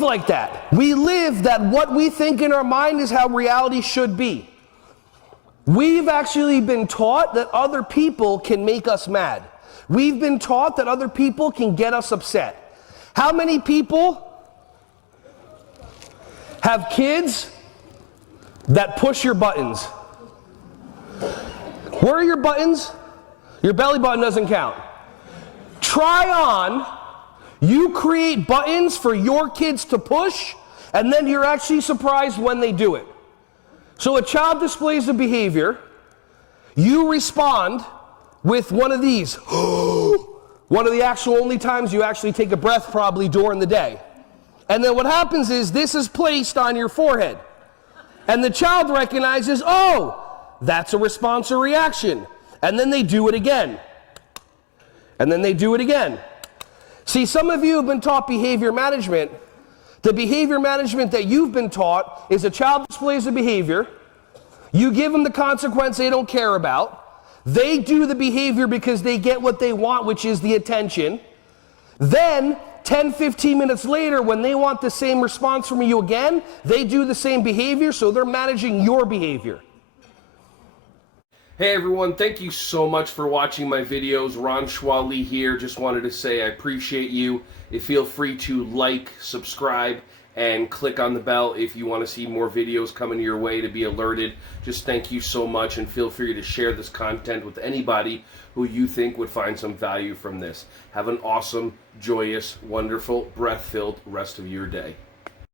live like that. We live that what we think in our mind is how reality should be. We've actually been taught that other people can make us mad. We've been taught that other people can get us upset. How many people have kids that push your buttons? Where are your buttons? Your belly button doesn't count. Try on, you create buttons for your kids to push, and then you're actually surprised when they do it. So a child displays a behavior, you respond with one of these. One of the actual only times you actually take a breath probably during the day. And then what happens is this is placed on your forehead. And the child recognizes, oh, that's a response or reaction. And then they do it again. And then they do it again. See, some of you have been taught behavior management. The behavior management that you've been taught is a child displays a behavior. You give them the consequence they don't care about. They do the behavior because they get what they want, which is the attention. Then 10, 15 minutes later, when they want the same response from you again, they do the same behavior, so they're managing your behavior. Hey everyone, thank you so much for watching my videos. Ron Schwally here. Just wanted to say I appreciate you. Feel free to like, subscribe, and click on the bell if you want to see more videos coming your way to be alerted. Just thank you so much, and feel free to share this content with anybody who you think would find some value from this. Have an awesome, joyous, wonderful, breath-filled rest of your day.